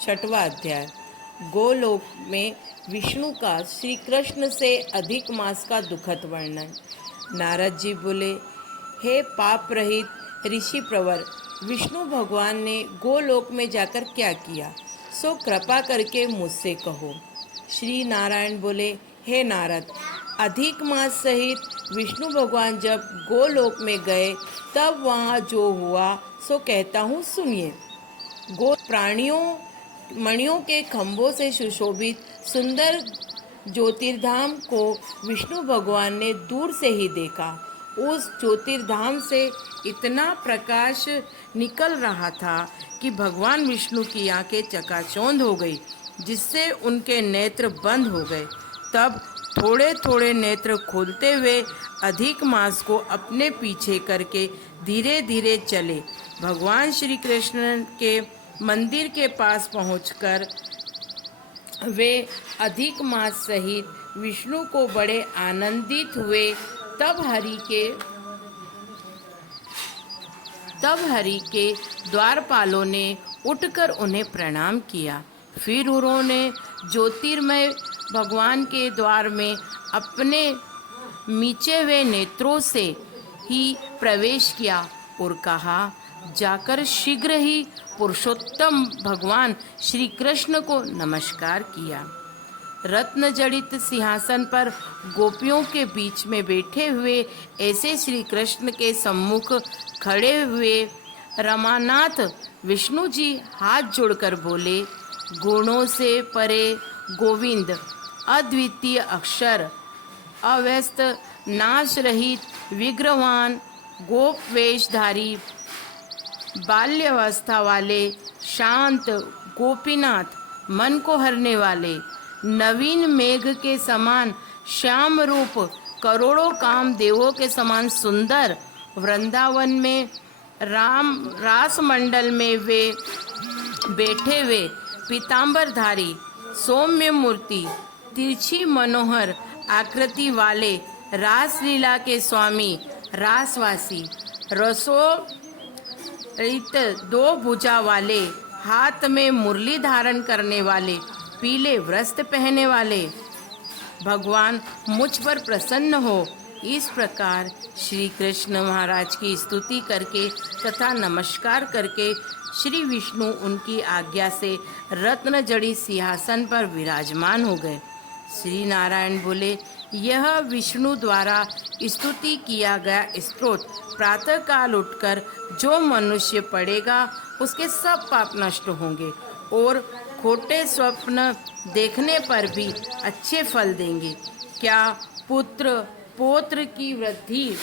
छठवां अध्याय। गोलोक में विष्णु का श्री कृष्ण से अधिक मास का दुखद वर्णन। नारद जी बोले, हे पाप रहित ऋषि प्रवर, विष्णु भगवान ने गोलोक में जाकर क्या किया, सो कृपा करके मुझसे कहो। श्री नारायण बोले, हे नारद, अधिक मास सहित विष्णु भगवान जब गोलोक में गए तब वहाँ जो हुआ सो कहता हूँ, सुनिए। गो प्राणियों मणियों के खंभों से सुशोभित सुंदर ज्योतिर्धाम को विष्णु भगवान ने दूर से ही देखा। उस ज्योतिर्धाम से इतना प्रकाश निकल रहा था कि भगवान विष्णु की आंखें चकाचौंध हो गई, जिससे उनके नेत्र बंद हो गए। तब थोड़े थोड़े नेत्र खोलते हुए अधिक मास को अपने पीछे करके धीरे धीरे चले। भगवान श्री कृष्ण के मंदिर के पास पहुंचकर वे अधिक मास सहित विष्णु को बड़े आनंदित हुए। तब हरि के द्वारपालों ने उठकर उन्हें प्रणाम किया। फिर उन्होंने ज्योतिर्मय भगवान के द्वार में अपने मीचे हुए नेत्रों से ही प्रवेश किया और कहा, जाकर शीघ्र ही पुरुषोत्तम भगवान श्री कृष्ण को नमस्कार किया। रत्न जड़ित सिंहासन पर गोपियों के बीच में बैठे हुए ऐसे श्री कृष्ण के सम्मुख खड़े हुए रमानाथ विष्णु जी हाथ जोड़कर बोले, गुणों से परे गोविंद, अद्वितीय अक्षर, अव्यस्त नाश रहित विग्रहवान, गोप वेशधारी, बाल्यावस्था वाले, शांत गोपीनाथ, मन को हरने वाले, नवीन मेघ के समान श्याम रूप, करोड़ों काम देवों के समान सुंदर, वृंदावन में रास मंडल में वे बैठे हुए पीतांबरधारी, सौम्य मूर्ति, तिरछी मनोहर आकृति वाले, रासलीला के स्वामी, रासवासी, रसोरित दो भुजा वाले, हाथ में मुरली धारण करने वाले, पीले वस्त्र पहने वाले, भगवान मुझ पर प्रसन्न हो। इस प्रकार श्री कृष्ण महाराज की स्तुति करके तथा नमस्कार करके श्री विष्णु उनकी आज्ञा से रत्न जड़ी सिंहासन पर विराजमान हो गए। श्री नारायण बोले, यह विष्णु द्वारा स्तुति किया गया स्तोत्र प्रातः काल उठकर जो मनुष्य पढ़ेगा उसके सब पाप नष्ट होंगे और खोटे स्वप्न देखने पर भी अच्छे फल देंगे। क्या पुत्र पौत्र की वृद्धि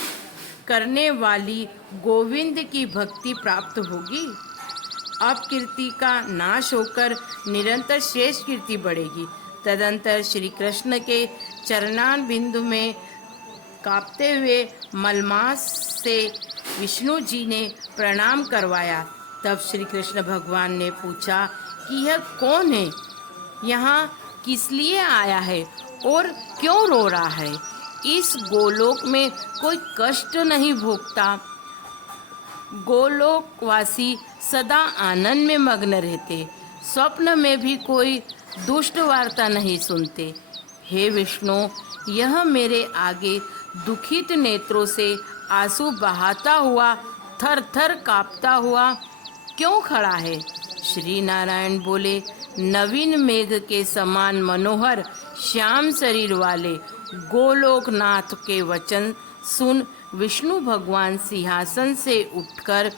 करने वाली गोविंद की भक्ति प्राप्त होगी? अपकीर्ति का नाश होकर निरंतर शेष कीर्ति बढ़ेगी। तदंतर श्री कृष्ण के चरणान बिंदु में कांपते हुए मलमास से विष्णु जी ने प्रणाम करवाया। तब श्री कृष्ण भगवान ने पूछा कि यह कौन है, यहाँ किस लिए आया है और क्यों रो रहा है? इस गोलोक में कोई कष्ट नहीं भोगता। गोलोकवासी सदा आनंद में मग्न रहते, स्वप्न में भी कोई दुष्ट वार्ता नहीं सुनते। हे विष्णु, यह मेरे आगे दुखित नेत्रों से आंसू बहाता हुआ, थर थर कांपता हुआ क्यों खड़ा है? श्री नारायण बोले, नवीन मेघ के समान मनोहर श्याम शरीर वाले गोलोकनाथ के वचन सुन विष्णु भगवान सिंहासन से उठकर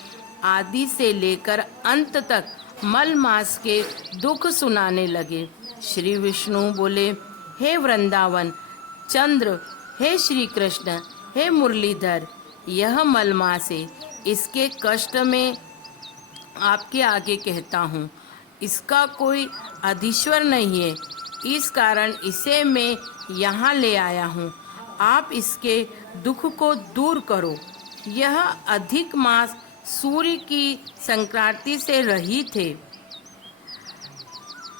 आदि से लेकर अंत तक मलमास के दुख सुनाने लगे। श्री विष्णु बोले, हे वृंदावन चंद्र, हे श्री कृष्ण, हे मुरलीधर, यह मलमास है, इसके कष्ट में आपके आगे कहता हूँ। इसका कोई अधीश्वर नहीं है, इस कारण इसे मैं यहाँ ले आया हूँ। आप इसके दुख को दूर करो। यह अधिक मास सूर्य की संक्रांति से रहित है,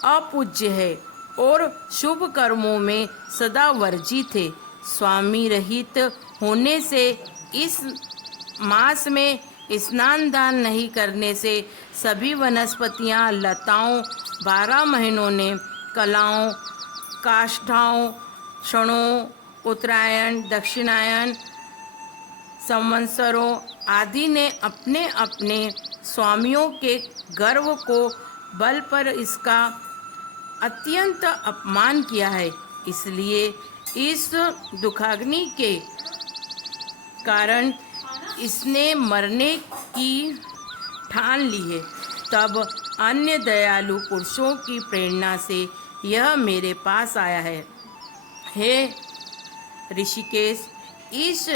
अपूज्य है और शुभ कर्मों में सदा वर्जित है। स्वामी रहित होने से, इस मास में स्नान दान नहीं करने से सभी वनस्पतियां, लताओं 12 महीनों ने, कलाओं, काष्ठाओं, क्षणों, उत्तरायण, दक्षिणायन, संवत्सरों आदि ने अपने अपने स्वामियों के गर्व को बल पर इसका अत्यंत अपमान किया है। इसलिए इस दुखाग्नि के कारण इसने मरने की ठान ली है। तब अन्य दयालु पुरुषों की प्रेरणा से यह मेरे पास आया है। हे ऋषिकेश, इस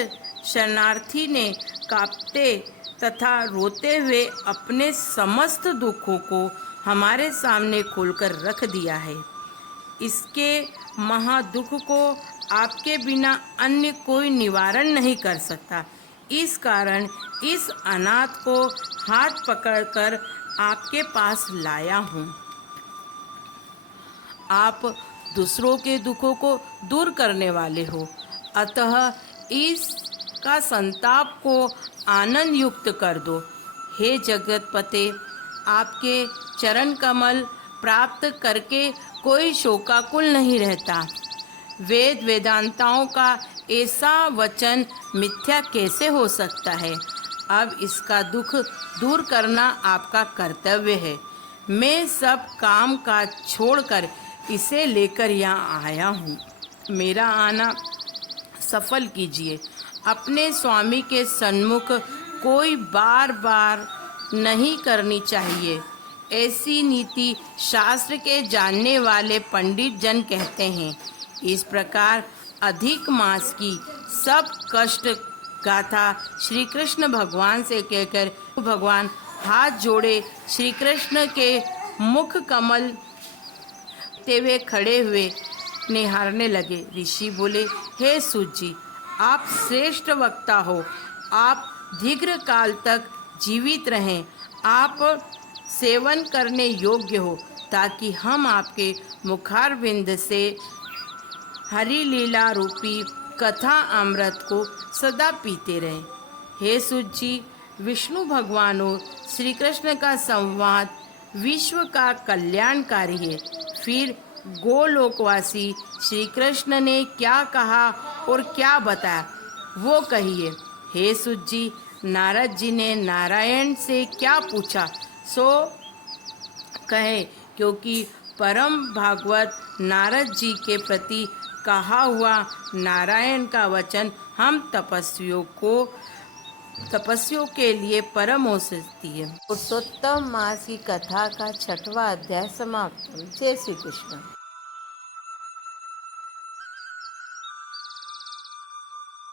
शरणार्थी ने कांपते तथा रोते हुए अपने समस्त दुखों को हमारे सामने खोलकर रख दिया है। इसके महादुख को आपके बिना अन्य कोई निवारण नहीं कर सकता। इस कारण इस अनाथ को हाथ पकड़कर आपके पास लाया हूँ। आप दूसरों के दुखों को दूर करने वाले हो, अतः इसका संताप को आनंद युक्त कर दो। हे जगतपते, आपके चरण कमल प्राप्त करके कोई शोकाकुल नहीं रहता। वेद वेदांताओं का ऐसा वचन मिथ्या कैसे हो सकता है? अब इसका दुख दूर करना आपका कर्तव्य है। मैं सब काम काज छोड़कर इसे लेकर यहाँ आया हूँ। मेरा आना सफल कीजिए। अपने स्वामी के सन्मुख कोई बार बार नहीं करनी चाहिए। ऐसी नीति शास्त्र के जानने वाले पंडित जन कहते हैं। इस प्रकार अधिक मास की सब कष्ट गाथा श्री कृष्ण भगवान से कहकर भगवान हाथ जोड़े श्री कृष्ण के मुख कमल ते हुए खड़े हुए निहारने लगे। ऋषि बोले, हे सूत जी, आप श्रेष्ठ वक्ता हो। आप दीर्घ काल तक जीवित रहें। आप सेवन करने योग्य हो, ताकि हम आपके मुखारविंद से हरि लीला रूपी कथा अमृत को सदा पीते रहें। हे सूत जी, विष्णु भगवान और श्री कृष्ण का संवाद विश्व का कल्याणकारी है। फिर गोलोकवासी श्री कृष्ण ने क्या कहा और क्या बताया, वो कहिए। हे सूत जी, नारद जी ने नारायण से क्या पूछा सो कहे, क्योंकि परम भागवत नारद जी के प्रति कहा हुआ नारायण का वचन हम तपस्वियों के लिए परम औषधि है। पुरुषोत्तम मास की कथा का 6वां अध्याय समाप्त। जय श्री कृष्ण।